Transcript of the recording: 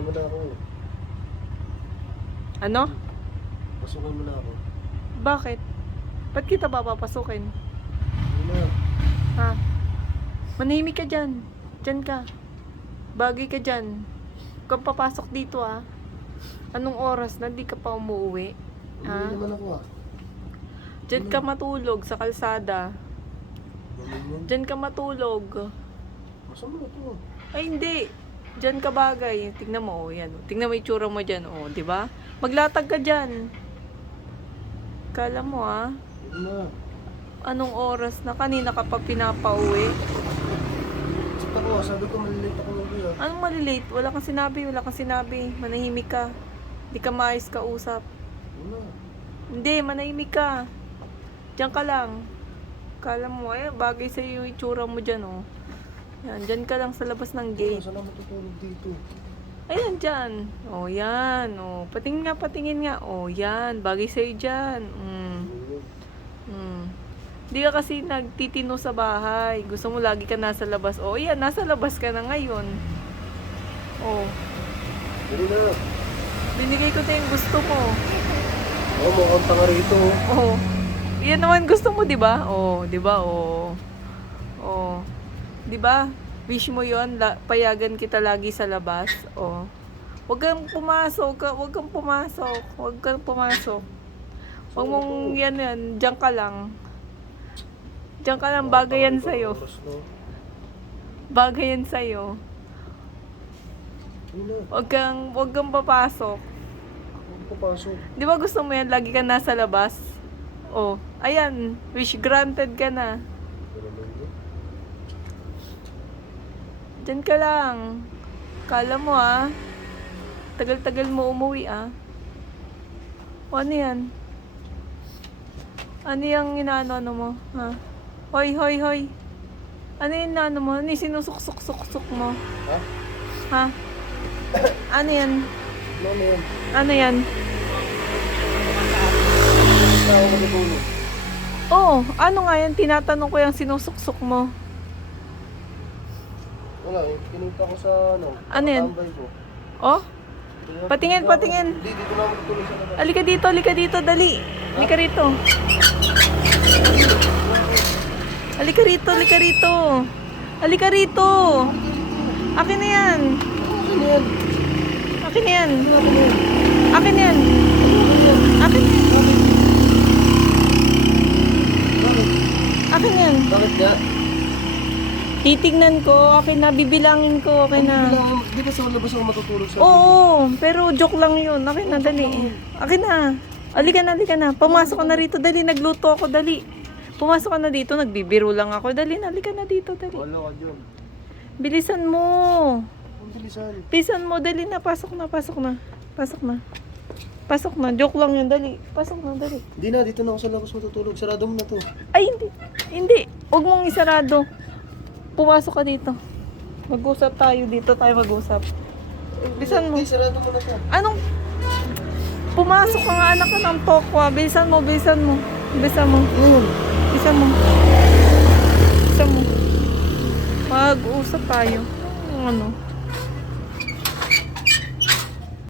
Pasukin mo na ako. Ano? Pasukin mo na ako. Bakit? Ba't kita ba papasukin? Hindi na. Ha? Manahimik ka dyan. Dyan ka. Bagay ka dyan. Huwag kang papasok dito ah. Anong oras na di ka pa umuwi? Hindi Ha? naman ako ah. Dyan ka matulog sa kalsada. Ganyan. Dyan ka matulog. Masama na to. Ay hindi. Dyan ka bagay. Tingnan mo oh, yan. Tingnan mo yung tsura mo dyan oh, di ba? Maglatag ka dyan. Kala mo ah. Hindi na. Anong oras na kanina ka pa pinapauwi? Check ako ah. Sabi ko malilate ako ng kuya. Anong malilate? Wala kang sinabi. Manahimik ka. Hindi ka maayos kausap. Wala. Hindi, manahimik ka. Diyan ka lang. Kala mo, bagay sa'yo yung itsura mo dyan, oh. Yan, dyan ka lang sa labas ng gate. Saan ako matutulog dito? Ayan, dyan. Oh, yan. Oh, patingin nga. Oh, yan. Bagay sa'yo dyan. Hindi ka kasi nagtitino sa bahay. Gusto mo lagi ka nasa labas. Oh, yan. Nasa labas ka na ngayon. Oh, Hindi na. binigay ko na yung gusto mo. Oo, mukhang tanga rito. Oh. Yan naman gusto mo, 'di ba? Oh, 'di ba? Oh. Oh. 'Di ba? Wish mo 'yon, payagan kita lagi sa labas. Oh. Huwag kang pumasok. Huwag mong yan, diyan ka lang. Diyan ka lang, bagay yan sa'yo. Bagay yan sa'yo. Hindi na. Huwag kang papasok. Huwag papasok. Di ba gusto mo yan, lagi ka nasa labas? Oh, ayan, wish granted ka na. Diyan ka lang. Kala mo ah, tagal-tagal mo umuwi ah. O ano yan? Ano yung inaano mo? Ha? Hoy. Ano yung inaano mo? Ano yung sinusuk-suk-suk mo? Ha? Ha? Ano yan? Ano yan? Ano yan? Saan ako matutulog? Oo, ano nga yan? Tinatanong ko yung sinusuk-suk mo. Wala eh. Kinita ko sa ano. Ano yan? Tambay ko. Oh? Patingin. Hindi, dito na ako matutulog sa labas. Halika dito, dali. Halika rito. Halika rito. Akin na yan. Ano yan? Akin na yan. Ano yan? Akin na yan. Akin na yan. Bakit? Akin na yan. Bakit nga? Titignan ko. Akin na. Bibilangin ko. Akin na. Di ba sa labas ako matutulog sa Oo, pero joke lang yun. Akin na, dali. Akin na. Halika na. Pumasok ka na rito. Dali, nagluto ako. Dali. Pumasok ka na dito. Nagbibiro lang ako. Dali, halika na dito. Dali. Wala ka dyan. Bilisan mo. Ang bilisan. Bilisan mo. Dali na. Pasok na. Joke lang yun. Dali. Pasok na. Dali. Hindi na, dito na ako sa labas matutulog. Sarado mo na to. Ay, hindi. Huwag mong isarado. Pumasok ka dito. Mag-usap tayo dito. Mag-usap. Bilisan mo. Hindi, sarado mo na to. Anong? Pumasok ka nga, anak ka ng tokwa. Bilisan mo. Ayun. Mag-usap tayo. Ano?